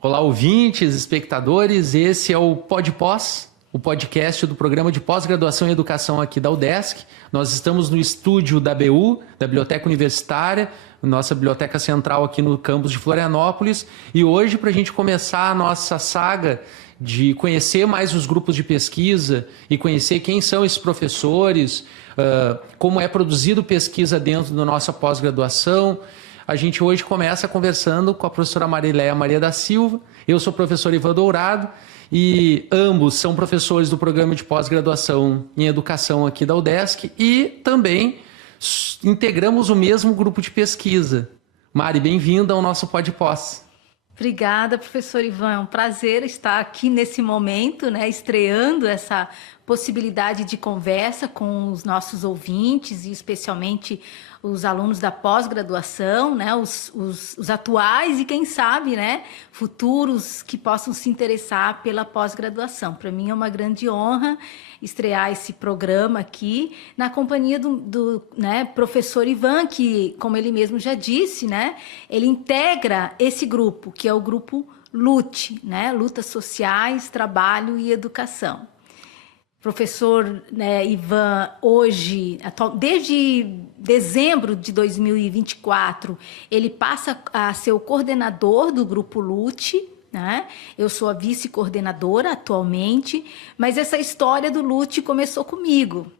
Olá, ouvintes, espectadores, esse é o PodPós, o podcast do programa de pós-graduação em educação aqui da UDESC. Nós estamos no estúdio da BU, da Biblioteca Universitária, nossa biblioteca central aqui no campus de Florianópolis, e hoje, para a gente começar a nossa saga de conhecer mais os grupos de pesquisa e conhecer quem são esses professores, como é produzido pesquisa dentro da nossa pós-graduação, a gente hoje começa conversando com a professora Marileia Maria da Silva. Eu sou o professor Ivan Dourado e ambos são professores do programa de pós-graduação em educação aqui da UDESC e também integramos o mesmo grupo de pesquisa. Mari, bem-vinda ao nosso PodPós. Obrigada, professor Ivan. É um prazer estar aqui nesse momento, estreando essa possibilidade de conversa com os nossos ouvintes e especialmente os alunos da pós-graduação, os atuais e quem sabe, futuros que possam se interessar pela pós-graduação. Para mim é uma grande honra estrear esse programa aqui na companhia do professor Ivan, que, como ele mesmo já disse, ele integra esse grupo, que é o grupo LUT, Lutas Sociais, Trabalho e Educação. Professor Ivan, hoje, desde dezembro de 2024, ele passa a ser o coordenador do grupo LUT, Eu sou a vice-coordenadora atualmente, mas essa história do LUT começou comigo,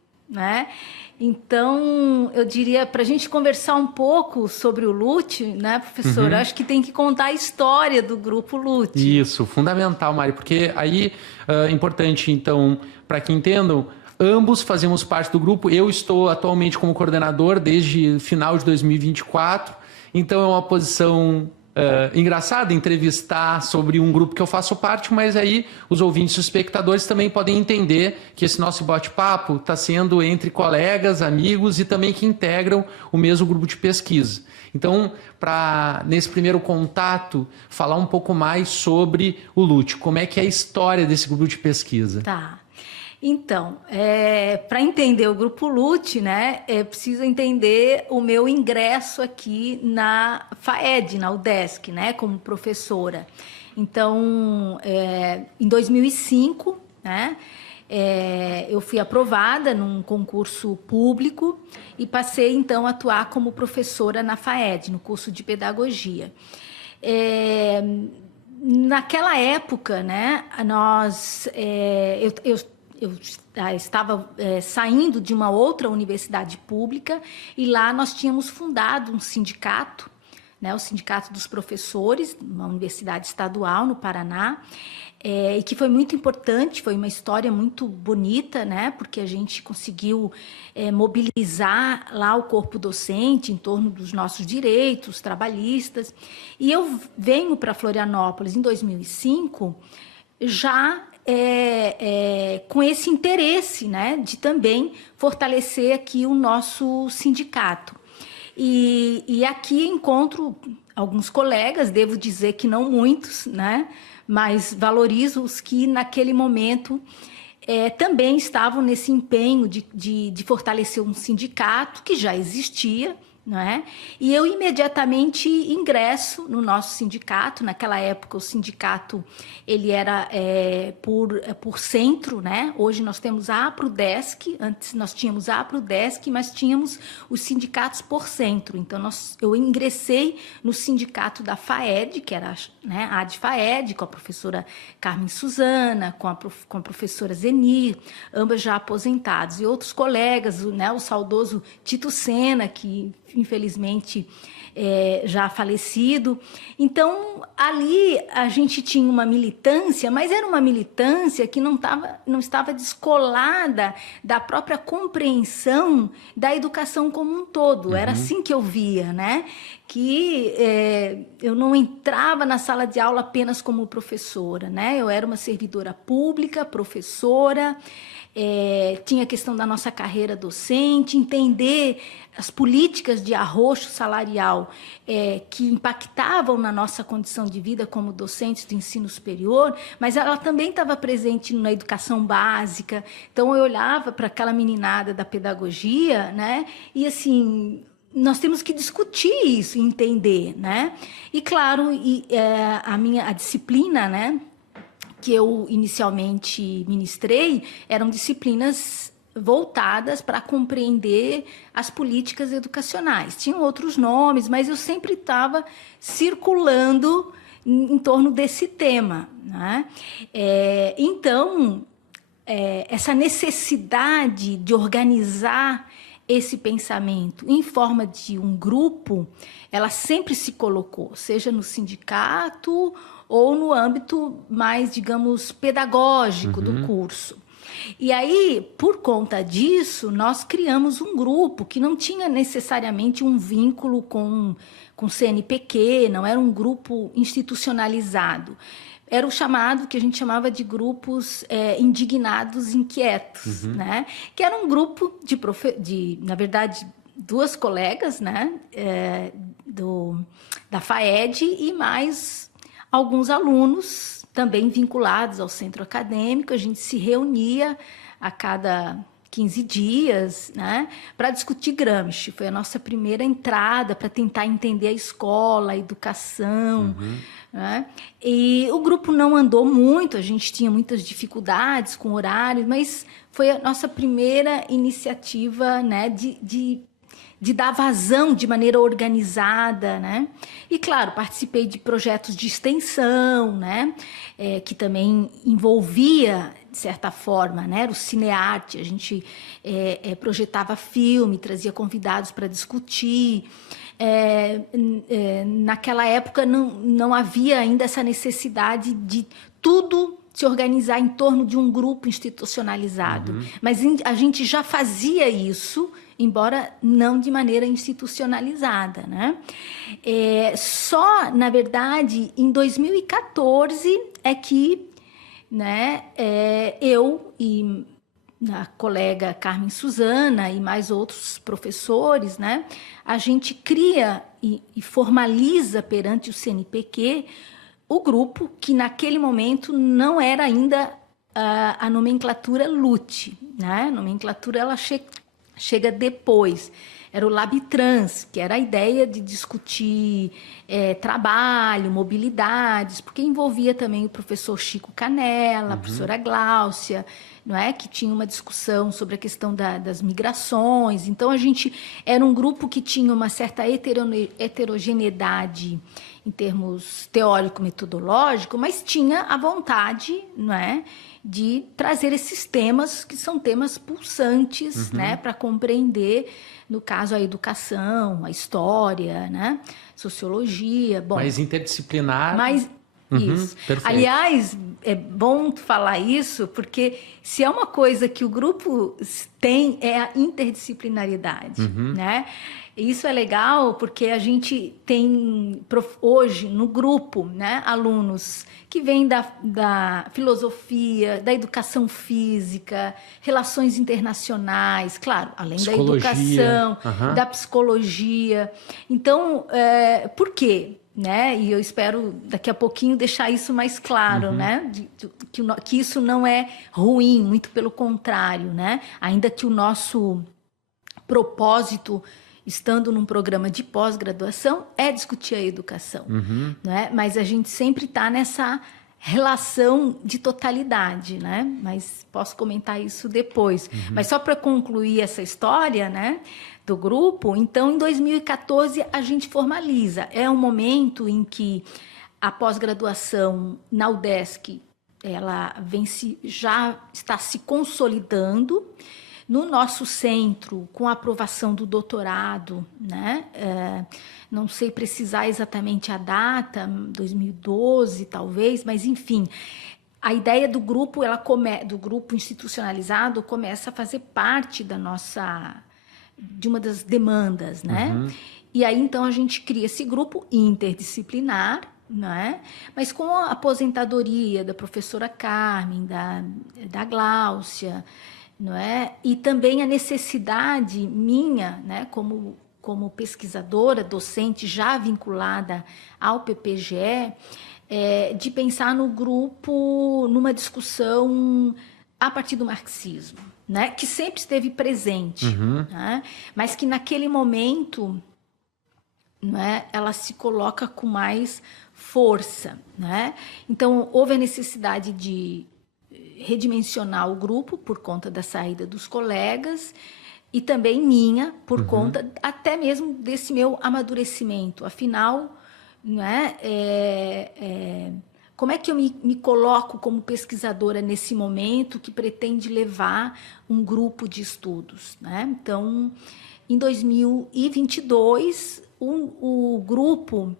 Então, eu diria, para a gente conversar um pouco sobre o LUT, professor, acho que tem que contar a história do grupo LUT. Isso, fundamental, Mari, porque aí é importante, então, para que entendam, ambos fazemos parte do grupo. Eu estou atualmente como coordenador desde final de 2024, então é uma posição engraçado entrevistar sobre um grupo que eu faço parte, mas aí os ouvintes e os espectadores também podem entender que esse nosso bate-papo está sendo entre colegas, amigos e também que integram o mesmo grupo de pesquisa. Então, para nesse primeiro contato, falar um pouco mais sobre o LUT, como é que é a história desse grupo de pesquisa? Tá. Então, para entender o grupo LUT, é preciso entender o meu ingresso aqui na FAED, na UDESC, como professora. Então, em 2005, eu fui aprovada num concurso público e passei, então, a atuar como professora na FAED, no curso de pedagogia. Naquela época, eu estava saindo de uma outra universidade pública e lá nós tínhamos fundado um sindicato, o Sindicato dos Professores, uma universidade estadual no Paraná, e que foi muito importante, foi uma história muito bonita, porque a gente conseguiu mobilizar lá o corpo docente em torno dos nossos direitos trabalhistas. E eu venho para Florianópolis em 2005 já com esse interesse, de também fortalecer aqui o nosso sindicato. E aqui encontro alguns colegas, devo dizer que não muitos, mas valorizo os que naquele momento também estavam nesse empenho de fortalecer um sindicato que já existia, E eu imediatamente ingresso no nosso sindicato. Naquela época o sindicato ele era por centro, Hoje nós temos a APRODESC, antes nós tínhamos a APRODESC, mas tínhamos os sindicatos por centro. Então eu ingressei no sindicato da FAED, que era a ADFAED, com a professora Carmen Suzana, com a professora Zenir, ambas já aposentadas, e outros colegas, o saudoso Tito Sena, que infelizmente já falecido. Então, ali a gente tinha uma militância, mas era uma militância que não estava descolada da própria compreensão da educação como um todo. Era assim que eu via, que eu não entrava na sala de aula apenas como professora, Eu era uma servidora pública, professora, tinha a questão da nossa carreira docente, entender as políticas de arroxo salarial que impactavam na nossa condição de vida como docentes do ensino superior, mas ela também estava presente na educação básica. Então, eu olhava para aquela meninada da pedagogia, e assim, nós temos que discutir isso, entender, né? E claro, a disciplina, né, que eu inicialmente ministrei, eram disciplinas voltadas para compreender as políticas educacionais. Tinham outros nomes, mas eu sempre estava circulando em torno desse tema, né? Então, essa necessidade de organizar esse pensamento em forma de um grupo, ela sempre se colocou, seja no sindicato ou no âmbito mais, digamos, pedagógico do curso. E aí, por conta disso, nós criamos um grupo que não tinha necessariamente um vínculo com o CNPq, não era um grupo institucionalizado. Era o chamado, que a gente chamava de grupos indignados inquietos, né? Que era um grupo na verdade, 2 colegas, né? Da FAED e mais alguns alunos também vinculados ao centro acadêmico. A gente se reunia a cada 15 dias, né, para discutir Gramsci. Foi a nossa primeira entrada para tentar entender a escola, a educação. Né? E o grupo não andou muito, a gente tinha muitas dificuldades com horários, mas foi a nossa primeira iniciativa, né, de dar vazão de maneira organizada, né? E, claro, participei de projetos de extensão, né? Que também envolvia, de certa forma, né? Era o cinearte, a gente projetava filme, trazia convidados para discutir. Naquela época não havia ainda essa necessidade de tudo se organizar em torno de um grupo institucionalizado. Mas a gente já fazia isso, embora não de maneira institucionalizada, né? Só, na verdade, em 2014 é que, né, eu e a colega Carmen Suzana e mais outros professores, né, a gente cria e formaliza perante o CNPq o grupo, que naquele momento não era ainda a nomenclatura LUT, né? A nomenclatura ela chega depois. Era o Labtrans, que era a ideia de discutir trabalho, mobilidades, porque envolvia também o professor Chico Canella, a professora Gláucia, não é? Que tinha uma discussão sobre a questão das migrações. Então, a gente era um grupo que tinha uma certa heterogeneidade em termos teórico-metodológico, mas tinha a vontade, não é, de trazer esses temas, que são temas pulsantes, né, para compreender, no caso, a educação, a história, né, sociologia. Bom, mais interdisciplinar. Isso. Perfeito. Aliás, é bom falar isso, porque se é uma coisa que o grupo tem, é a interdisciplinaridade, né? Isso é legal porque a gente tem hoje no grupo, né, alunos que vêm da filosofia, da educação física, relações internacionais, claro, além da educação, da psicologia. Então, por quê? Né? E eu espero daqui a pouquinho deixar isso mais claro, né? Que isso não é ruim, muito pelo contrário, né? Ainda que o nosso propósito, estando num programa de pós-graduação, é discutir a educação, né? Mas a gente sempre está nessa relação de totalidade, né? Mas posso comentar isso depois. Mas só para concluir essa história, né, do grupo, então em 2014 a gente formaliza. É um momento em que a pós-graduação na UDESC ela já está se consolidando. No nosso centro, com a aprovação do doutorado, né? Não sei precisar exatamente a data, 2012 talvez, mas enfim, a ideia do grupo, do grupo institucionalizado começa a fazer parte de uma das demandas, né? E aí então a gente cria esse grupo interdisciplinar, né? Mas com a aposentadoria da professora Carmen, da Gláucia, não é? E também a necessidade minha, né, como pesquisadora, docente já vinculada ao PPGE, de pensar no grupo numa discussão a partir do marxismo, né, que sempre esteve presente, né, mas que naquele momento, né, ela se coloca com mais força, né? Então, houve a necessidade de redimensionar o grupo por conta da saída dos colegas e também minha, por conta até mesmo desse meu amadurecimento. Afinal, né, como é que eu me coloco como pesquisadora nesse momento que pretende levar um grupo de estudos, né? Então, em 2022, o grupo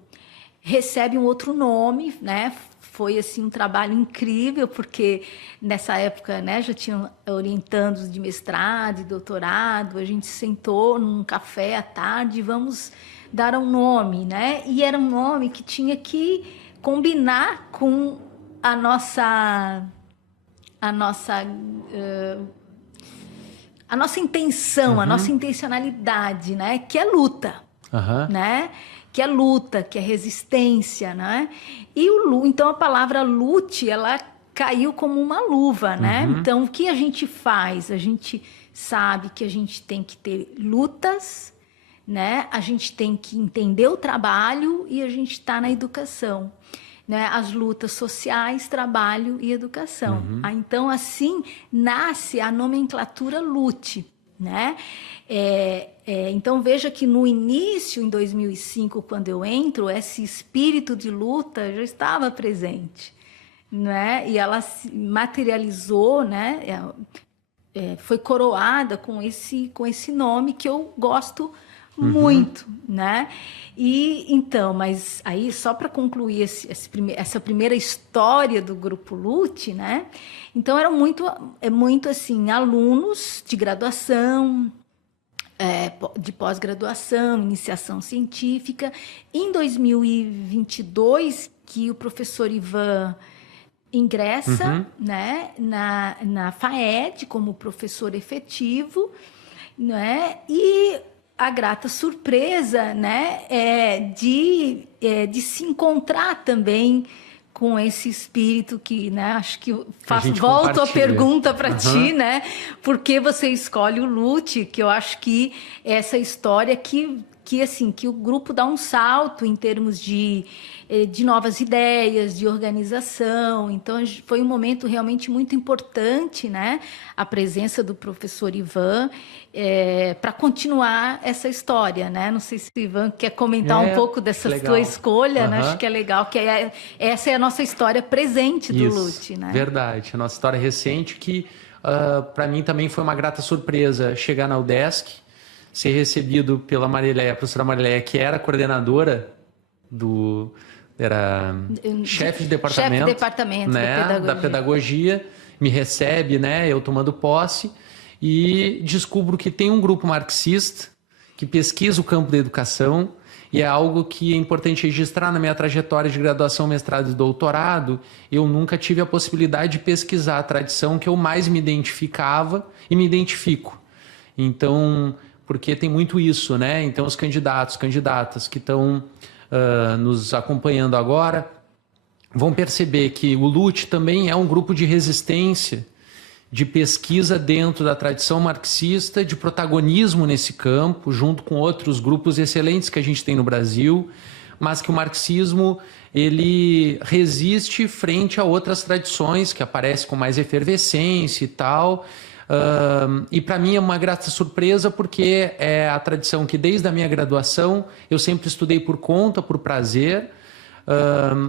recebe um outro nome, né? Foi assim um trabalho incrível, porque nessa época, né, já tinham orientandos de mestrado e doutorado, a gente sentou num café à tarde, vamos dar um nome, né? E era um nome que tinha que combinar com a nossa intenção, a nossa intencionalidade, né? Que é luta, né? Que é luta, que é resistência, né? E então a palavra lute, ela caiu como uma luva, né? Então o que a gente faz? A gente sabe que a gente tem que ter lutas, né? A gente tem que entender o trabalho e a gente está na educação, né? As lutas sociais, trabalho e educação. Então assim nasce a nomenclatura lute, né? Então veja que no início, em 2005, quando eu entro, esse espírito de luta já estava presente, né? E ela se materializou, né? Foi coroada com esse nome que eu gosto muito, né? E então, mas aí só para concluir essa primeira história do Grupo Lute, né? Então eram muito assim, alunos de graduação, de pós-graduação, iniciação científica. Em 2022, que o professor Ivan ingressa, né, na FAED como professor efetivo, né? E a grata surpresa, né, de se encontrar também com esse espírito que, né, acho que volto a pergunta para ti, né, por que você escolhe o Lute, que eu acho que essa história que assim, que o grupo dá um salto em termos de novas ideias, de organização. Então, foi um momento realmente muito importante, né? A presença do professor Ivan para continuar essa história, né? Não sei se o Ivan quer comentar um pouco dessa tua escolha, né? Acho que é legal, que essa é a nossa história presente do Lute, né? Verdade, a nossa história recente que, para mim, também foi uma grata surpresa chegar na UDESC, ser recebido pela Marileia, a professora Marileia, que era coordenadora era chefe de departamento, né, da pedagogia, me recebe, né, eu tomando posse, e descubro que tem um grupo marxista que pesquisa o campo da educação, e é algo que é importante registrar na minha trajetória de graduação, mestrado e doutorado. Eu nunca tive a possibilidade de pesquisar a tradição que eu mais me identificava e me identifico. Então, porque tem muito isso, né? Então, os candidatos, candidatas que estão nos acompanhando agora vão perceber que o Lute também é um grupo de resistência, de pesquisa dentro da tradição marxista, de protagonismo nesse campo, junto com outros grupos excelentes que a gente tem no Brasil, mas que o marxismo ele resiste frente a outras tradições que aparecem com mais efervescência e tal. E para mim é uma grata surpresa, porque é a tradição que desde a minha graduação eu sempre estudei por conta, por prazer,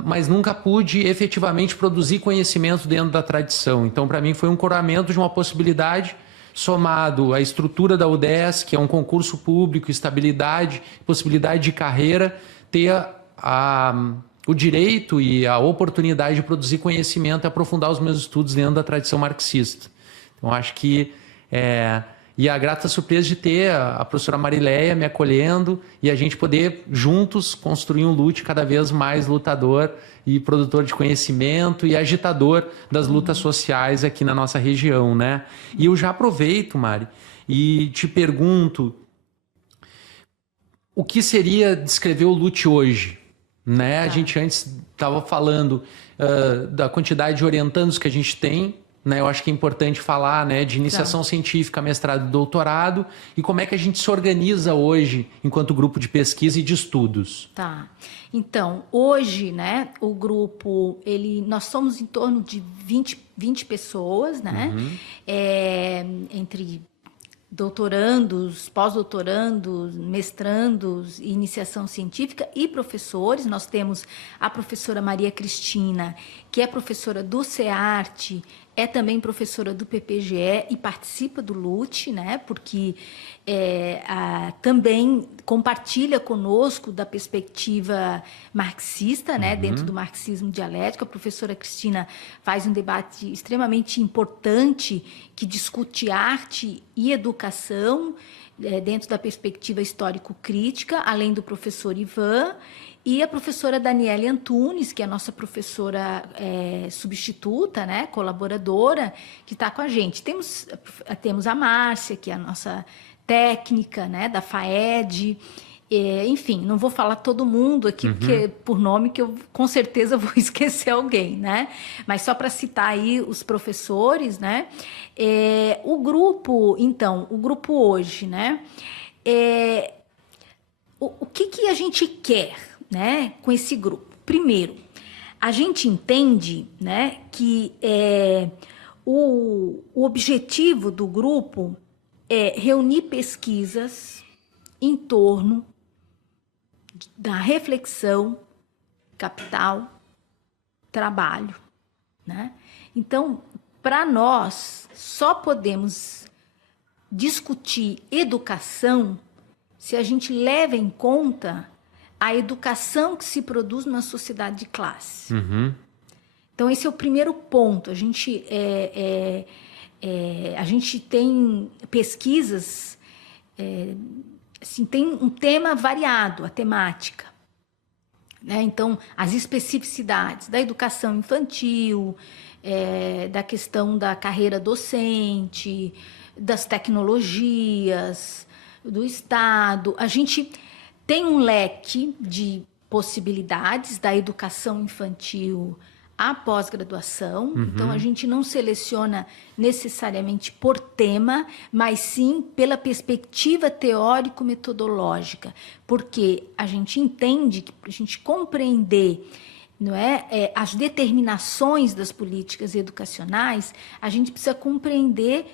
mas nunca pude efetivamente produzir conhecimento dentro da tradição. Então, para mim, foi um coroamento de uma possibilidade, somado à estrutura da UDESC, que é um concurso público, estabilidade, possibilidade de carreira, ter o direito e a oportunidade de produzir conhecimento e aprofundar os meus estudos dentro da tradição marxista. Então, acho que e a grata surpresa de ter a professora Marileia me acolhendo e a gente poder juntos construir um Lute cada vez mais lutador e produtor de conhecimento e agitador das lutas sociais aqui na nossa região, né? E eu já aproveito, Mari, e te pergunto, o que seria descrever o Lute hoje? Né? A gente antes estava falando da quantidade de orientandos que a gente tem, né? Eu acho que é importante falar, né, de iniciação científica, mestrado e doutorado, e como é que a gente se organiza hoje enquanto grupo de pesquisa e de estudos. Tá. Então, hoje, né, o grupo, nós somos em torno de 20 pessoas, né? Entre doutorandos, pós-doutorandos, mestrandos, iniciação científica e professores. Nós temos a professora Maria Cristina, que é professora do CEARTE, é também professora do PPGE e participa do LUT, né? Porque também compartilha conosco da perspectiva marxista, né? Dentro do marxismo dialético. A professora Cristina faz um debate extremamente importante que discute arte e educação dentro da perspectiva histórico-crítica, além do professor Ivan. E a professora Daniele Antunes, que é a nossa professora substituta, né, colaboradora, que está com a gente. Temos a Márcia, que é a nossa técnica, né, da FAED. Enfim, não vou falar todo mundo aqui porque, por nome, que eu com certeza vou esquecer alguém, né? Mas só para citar aí os professores, né? O grupo hoje, né? O que a gente quer, né, com esse grupo? Primeiro, a gente entende, né, que o objetivo do grupo é reunir pesquisas em torno da reflexão, capital, trabalho, né? Então, para nós, só podemos discutir educação se a gente leva em conta a educação que se produz numa sociedade de classe. Então, esse é o primeiro ponto. A gente tem pesquisas, assim, tem um tema variado, a temática, né? Então, as especificidades da educação infantil, da questão da carreira docente, das tecnologias, do Estado. A gente tem um leque de possibilidades da educação infantil à pós-graduação. Então, a gente não seleciona necessariamente por tema, mas sim pela perspectiva teórico-metodológica, porque a gente entende que para a gente compreender, não é, as determinações das políticas educacionais, a gente precisa compreender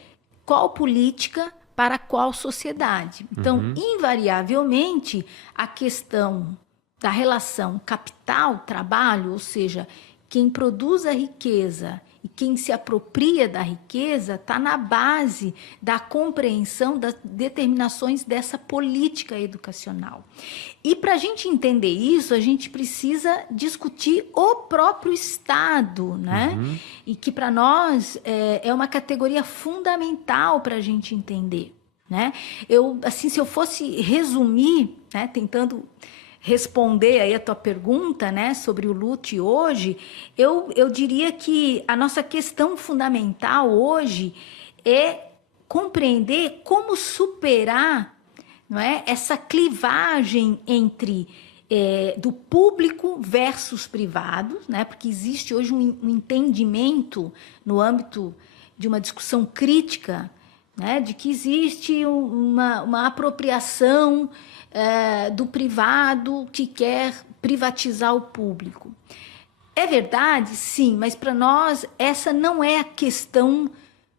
qual política para qual sociedade. Então, invariavelmente, a questão da relação capital-trabalho, ou seja, quem produz a riqueza e quem se apropria da riqueza, está na base da compreensão das determinações dessa política educacional. E para a gente entender isso, a gente precisa discutir o próprio Estado, né? E que para nós é uma categoria fundamental para a gente entender, né? Se eu fosse resumir, né, tentando responder aí a tua pergunta, né, sobre o LUT hoje, eu diria que a nossa questão fundamental hoje é compreender como superar, não é, essa clivagem entre do público versus privado, né, porque existe hoje um entendimento no âmbito de uma discussão crítica, né, de que existe uma apropriação do privado que quer privatizar o público. É verdade, sim, mas para nós essa não é a questão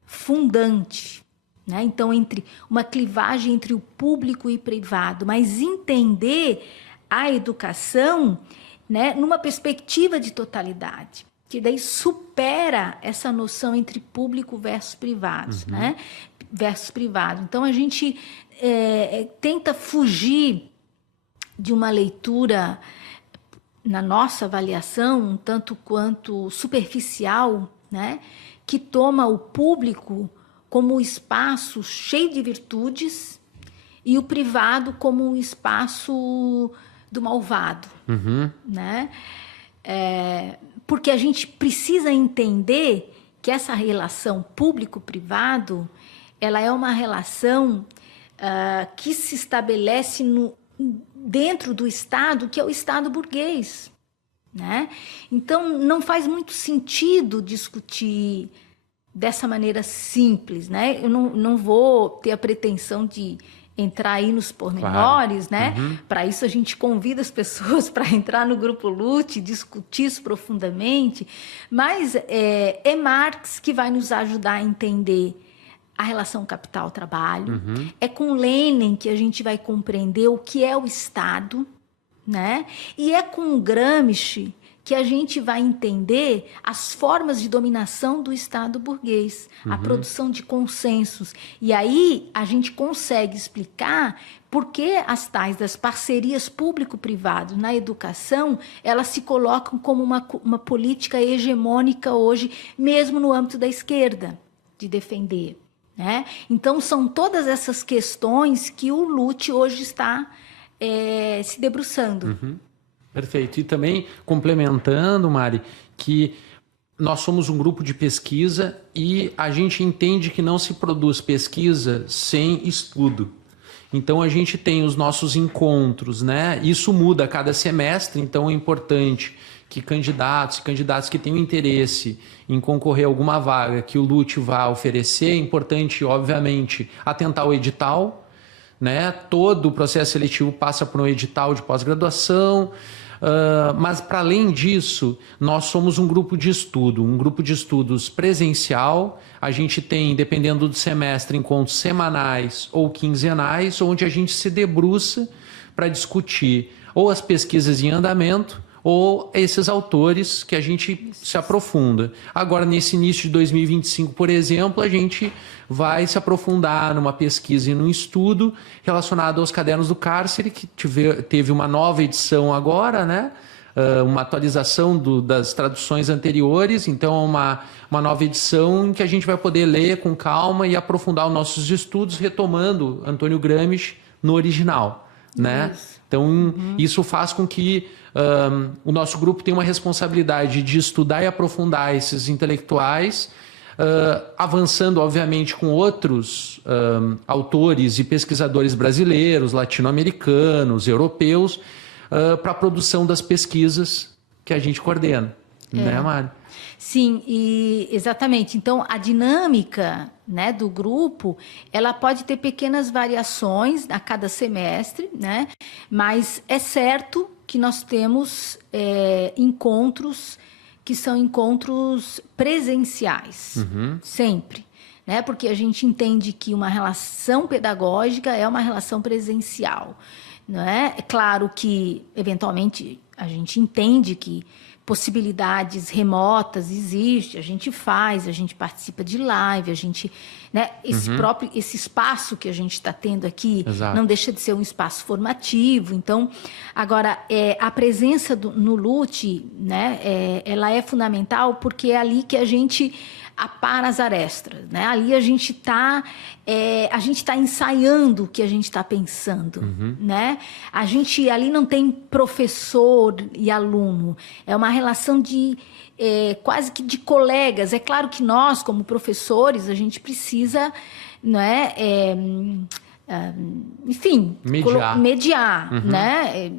fundante, né? Então, entre uma clivagem entre o público e privado, mas entender a educação, né, numa perspectiva de totalidade, que daí supera essa noção entre público versus privados, né? Versus privado. Então, a gente tenta fugir de uma leitura, na nossa avaliação, um tanto quanto superficial, né, que toma o público como um espaço cheio de virtudes e o privado como um espaço do malvado, né? Porque a gente precisa entender que essa relação público-privado, ela é uma relação que se estabelece dentro do Estado, que é o Estado burguês, né? Então, não faz muito sentido discutir dessa maneira simples, né? Eu não vou ter a pretensão de entrar aí nos pormenores, claro. né? Para isso a gente convida as pessoas para entrar no Grupo Lute, discutir isso profundamente, mas é Marx que vai nos ajudar a entender a relação capital-trabalho. É com Lenin que a gente vai compreender o que é o Estado, né? E é com Gramsci que a gente vai entender as formas de dominação do Estado burguês, a produção de consensos. E aí a gente consegue explicar por que as tais das parcerias público-privado na educação, elas se colocam como uma política hegemônica hoje, mesmo no âmbito da esquerda, de defender, né? Então, são todas essas questões que o Lute hoje está se debruçando. Perfeito. E também complementando, Mari, que nós somos um grupo de pesquisa e a gente entende que não se produz pesquisa sem estudo. Então a gente tem os nossos encontros, né? Isso muda a cada semestre, então é importante que candidatos e candidatas que tenham interesse em concorrer a alguma vaga que o Lute vá oferecer, é importante, obviamente, atentar ao edital, né? Todo o processo seletivo passa por um edital de pós-graduação. Mas, para além disso, nós somos um grupo de estudos presencial. A gente tem, dependendo do semestre, encontros semanais ou quinzenais, onde a gente se debruça para discutir ou as pesquisas em andamento ou esses autores que a gente se aprofunda. Agora, nesse início de 2025, por exemplo, a gente vai se aprofundar numa pesquisa e num estudo relacionado aos cadernos do cárcere, que teve uma nova edição agora, né? Uma atualização das traduções anteriores, então uma nova edição em que a gente vai poder ler com calma e aprofundar os nossos estudos, retomando Antônio Gramsci no original, né? Então, isso faz com que o nosso grupo tenha uma responsabilidade de estudar e aprofundar esses intelectuais, avançando, obviamente, com outros autores e pesquisadores brasileiros, latino-americanos, europeus, para a produção das pesquisas que a gente coordena, né, Mari? Sim, exatamente. Então, a dinâmica, né, do grupo, ela pode ter pequenas variações a cada semestre, né? Mas é certo que nós temos encontros que são encontros presenciais, sempre, né? Porque a gente entende que uma relação pedagógica é uma relação presencial, não é? É claro que, eventualmente, a gente entende que possibilidades remotas existem, a gente participa de live, a gente, né, esse espaço que a gente está tendo aqui, Exato, não deixa de ser um espaço formativo. Então, agora, a presença no Lute, né, ela é fundamental porque é ali que a gente apara as arestas, né? Ali a gente está ensaiando o que a gente está pensando, né? A gente ali não tem professor e aluno, é uma relação de quase que de colegas. É claro que nós, como professores, a gente precisa, não é, enfim, mediar, né?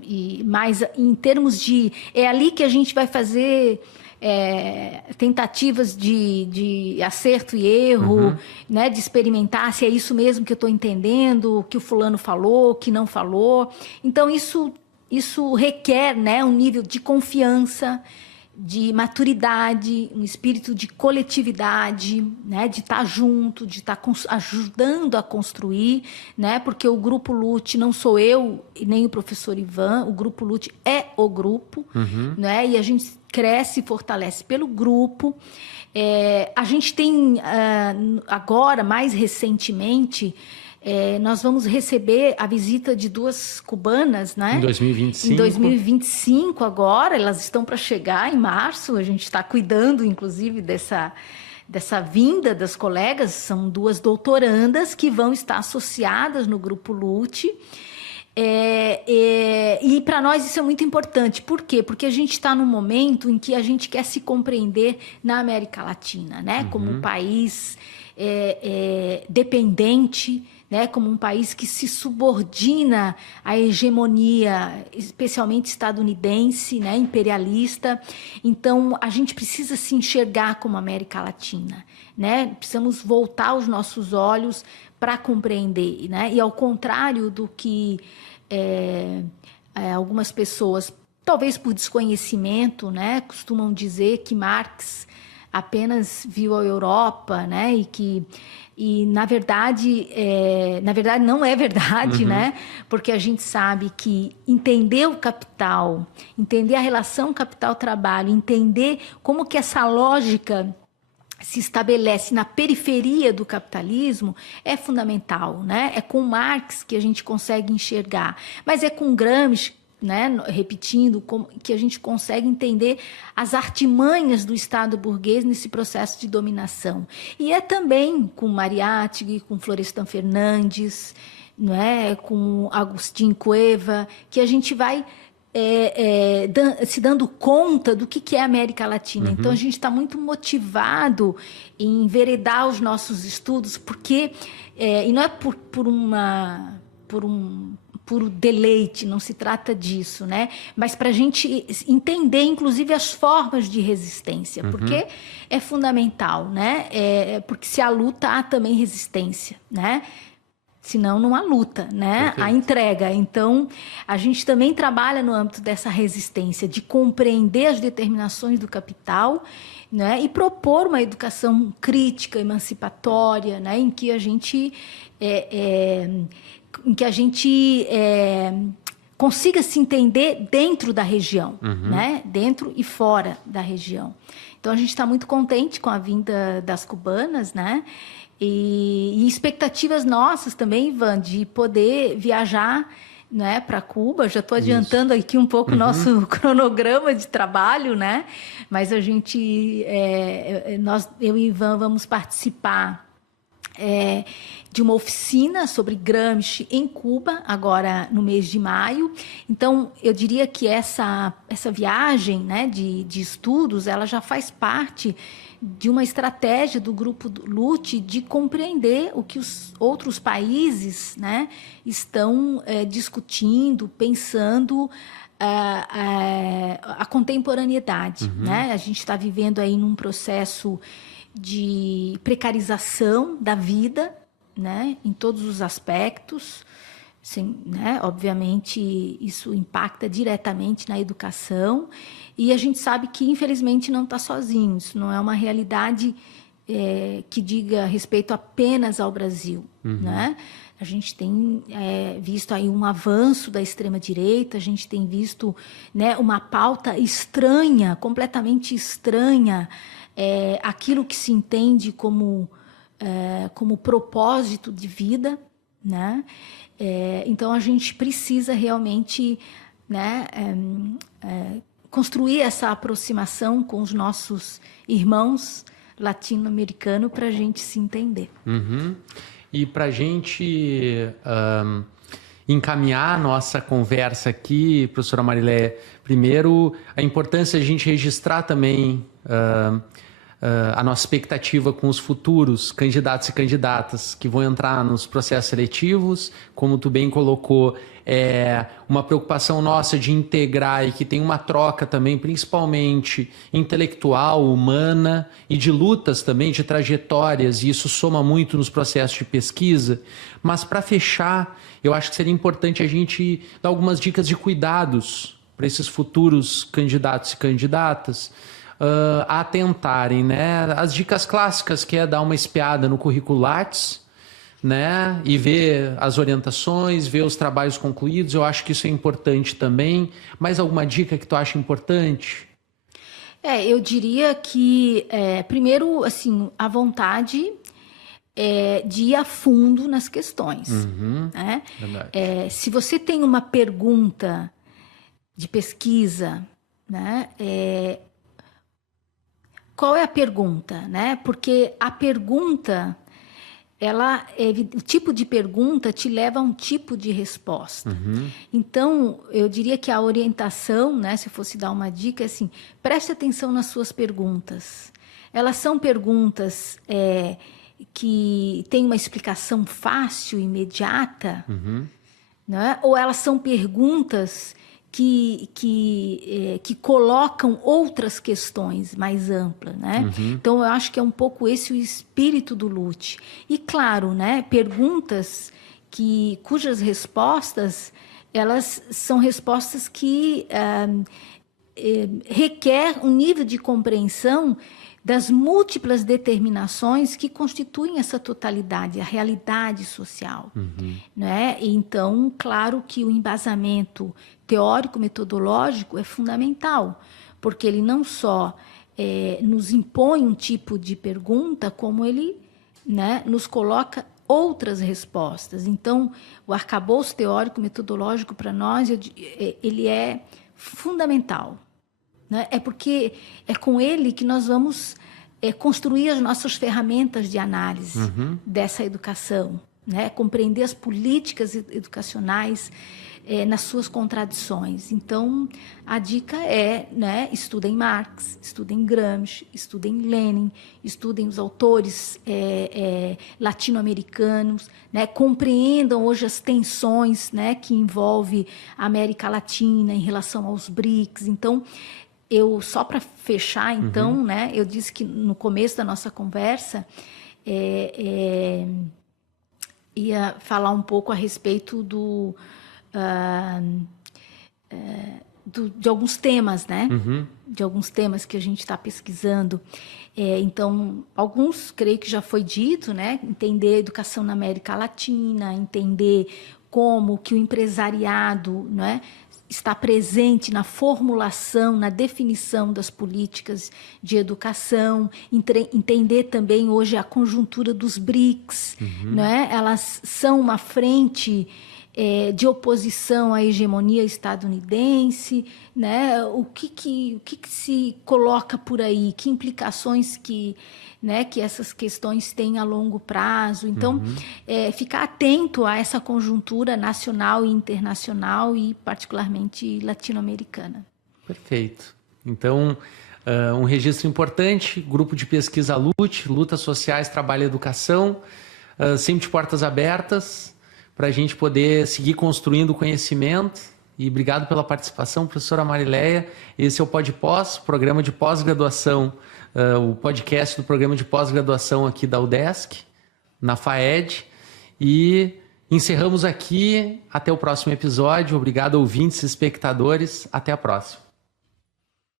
Mas em termos de é ali que a gente vai fazer tentativas de acerto e erro, né, de experimentar se é isso mesmo que eu estou entendendo, o que o fulano falou, o que não falou. Então, isso requer, né, um nível de confiança, de maturidade, um espírito de coletividade, né, de estar junto, de estar ajudando a construir, né, porque o Grupo Lute não sou eu e nem o professor Ivan, o Grupo Lute é o grupo, né, e a gente cresce e fortalece pelo grupo. A gente tem, agora, mais recentemente, nós vamos receber a visita de 2 cubanas, né? Em 2025. Em 2025 agora, elas estão para chegar em março, a gente está cuidando, inclusive, dessa vinda das colegas. São 2 doutorandas que vão estar associadas no Grupo Lute. E para nós isso é muito importante. Por quê? Porque a gente está num momento em que a gente quer se compreender na América Latina, né? Como um país dependente, né, como um país que se subordina à hegemonia, especialmente estadunidense, né, imperialista. Então, a gente precisa se enxergar como América Latina, né? Precisamos voltar os nossos olhos para compreender, né? E ao contrário do que algumas pessoas, talvez por desconhecimento, né, costumam dizer que Marx apenas viu a Europa, né, e na verdade não é verdade, né, porque a gente sabe que entender o capital, entender a relação capital-trabalho, entender como que essa lógica se estabelece na periferia do capitalismo é fundamental, né? É com Marx que a gente consegue enxergar, mas é com Gramsci, né, repetindo, que a gente consegue entender as artimanhas do Estado burguês nesse processo de dominação. E é também com Mariátegui, com Florestan Fernandes, né, com Agustín Cueva, que a gente vai se dando conta do que é a América Latina. Então, a gente está muito motivado em enveredar os nossos estudos, porque, e não é por um puro deleite, não se trata disso, né? Mas para a gente entender, inclusive, as formas de resistência, porque é fundamental, né? Porque se há luta, há também resistência, né? Senão não há luta, né? Perfeito. A entrega. Então, a gente também trabalha no âmbito dessa resistência, de compreender as determinações do capital, né? E propor uma educação crítica, emancipatória, né? Em que a gente consiga se entender dentro da região, né? Dentro e fora da região. Então, a gente está muito contente com a vinda das cubanas, né? E expectativas nossas também, Ivan, de poder viajar, né, para Cuba. Já estou adiantando aqui um pouco o nosso cronograma de trabalho, né? Mas a gente, eu e Ivan vamos participar de uma oficina sobre Gramsci em Cuba, agora no mês de maio. Então, eu diria que essa viagem, né, de estudos, ela já faz parte de uma estratégia do Grupo Lute de compreender o que os outros países, né, estão discutindo, pensando a contemporaneidade. Né? A gente está vivendo aí num processo de precarização da vida, né, em todos os aspectos. Sim, né? Obviamente, isso impacta diretamente na educação, e a gente sabe que, infelizmente, não está sozinho. Isso não é uma realidade que diga respeito apenas ao Brasil. Né? A gente tem visto aí um avanço da extrema-direita, a gente tem visto, né, uma pauta estranha, completamente estranha, aquilo que se entende como propósito de vida, né? Então, a gente precisa realmente, né, construir essa aproximação com os nossos irmãos latino-americanos para a gente se entender. E para a gente encaminhar a nossa conversa aqui, professora Mariléia, primeiro, a importância de a gente registrar também a nossa expectativa com os futuros candidatos e candidatas que vão entrar nos processos seletivos. Como tu bem colocou, uma preocupação nossa de integrar e que tem uma troca também, principalmente intelectual, humana, e de lutas também, de trajetórias, e isso soma muito nos processos de pesquisa. Mas para fechar, eu acho que seria importante a gente dar algumas dicas de cuidados para esses futuros candidatos e candidatas, a atentarem, né? As dicas clássicas, que é dar uma espiada no currículo Lattes, né? E ver as orientações, ver os trabalhos concluídos. Eu acho que isso é importante também. Mais alguma dica que tu acha importante? Eu diria que, primeiro, assim, a vontade de ir a fundo nas questões. Né? Se você tem uma pergunta de pesquisa, né? Qual é a pergunta, né? Porque a pergunta, o tipo de pergunta te leva a um tipo de resposta. Então, eu diria que a orientação, né, se eu fosse dar uma dica, é assim: preste atenção nas suas perguntas. Elas são perguntas que têm uma explicação fácil, imediata, né? Ou elas são perguntas que colocam outras questões mais amplas, né? Então, eu acho que é um pouco esse o espírito do LUT. E, claro, né, perguntas cujas respostas, elas são respostas que requer um nível de compreensão das múltiplas determinações que constituem essa totalidade, a realidade social. Né? Então, claro que o embasamento teórico-metodológico é fundamental, porque ele não só nos impõe um tipo de pergunta, como ele, né, nos coloca outras respostas. Então, o arcabouço teórico-metodológico para nós, ele é fundamental. Né? É porque é com ele que nós vamos construir as nossas ferramentas de análise dessa educação, né? Compreender as políticas educacionais nas suas contradições. Então, a dica é, né, estudem Marx, estudem Gramsci, estudem Lenin, estudem os autores latino-americanos, né, compreendam hoje as tensões, né, que envolve a América Latina em relação aos BRICS. Então, só para fechar, então, né, eu disse que no começo da nossa conversa ia falar um pouco a respeito de alguns temas, né? De alguns temas que a gente está pesquisando. Então, alguns, creio que já foi dito, né? Entender a educação na América Latina, entender como que o empresariado, né, está presente na formulação, na definição das políticas de educação, entender também hoje a conjuntura dos BRICS, né? Elas são uma frente de oposição à hegemonia estadunidense, né? O que se coloca por aí, que implicações que essas questões têm a longo prazo. Então, ficar atento a essa conjuntura nacional e internacional e particularmente latino-americana. Perfeito. Então, um registro importante, grupo de pesquisa LUT, Lutas Sociais, Trabalho e Educação, sempre de portas abertas, para a gente poder seguir construindo conhecimento. E obrigado pela participação, professora Marileia. Esse é o PodPós, programa de pós-graduação, o podcast do programa de pós-graduação aqui da UDESC, na FAED. E encerramos aqui. Até o próximo episódio. Obrigado, ouvintes e espectadores. Até a próxima.